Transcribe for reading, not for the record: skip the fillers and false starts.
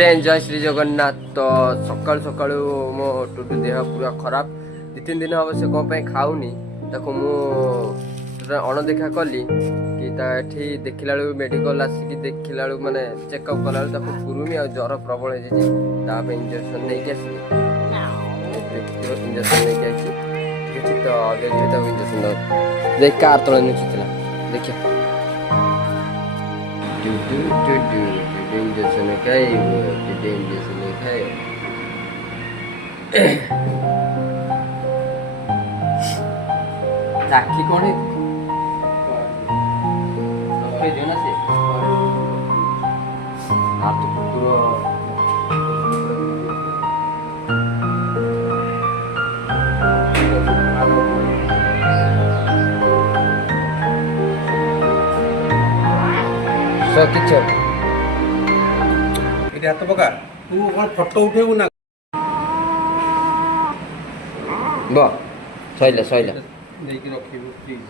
Ben जय श्री जगन्नाथ। तो सकाल सकाल मो टुटु देह पूरा खराब 2-3 दिन हम से कौन खाऊनी ताको मु अणदेखा कली कि एठी देखिला मेडिकल आसिक देखिला माने चेकअप कला कुरुमी आ ज्वर प्रबल हो इंजेक्शन नहीं आसी इंजेक्शन नहीं आसी तो इंजेक्शन देख कार तले नुचुला देखिए इंजेक्शन इंजेक्शन खाए राखी कौन है जो ना से आप तो पूरा किछ हाथ पका तू कौन फटो उठेबू ना सैला नहीं रखी प्लीज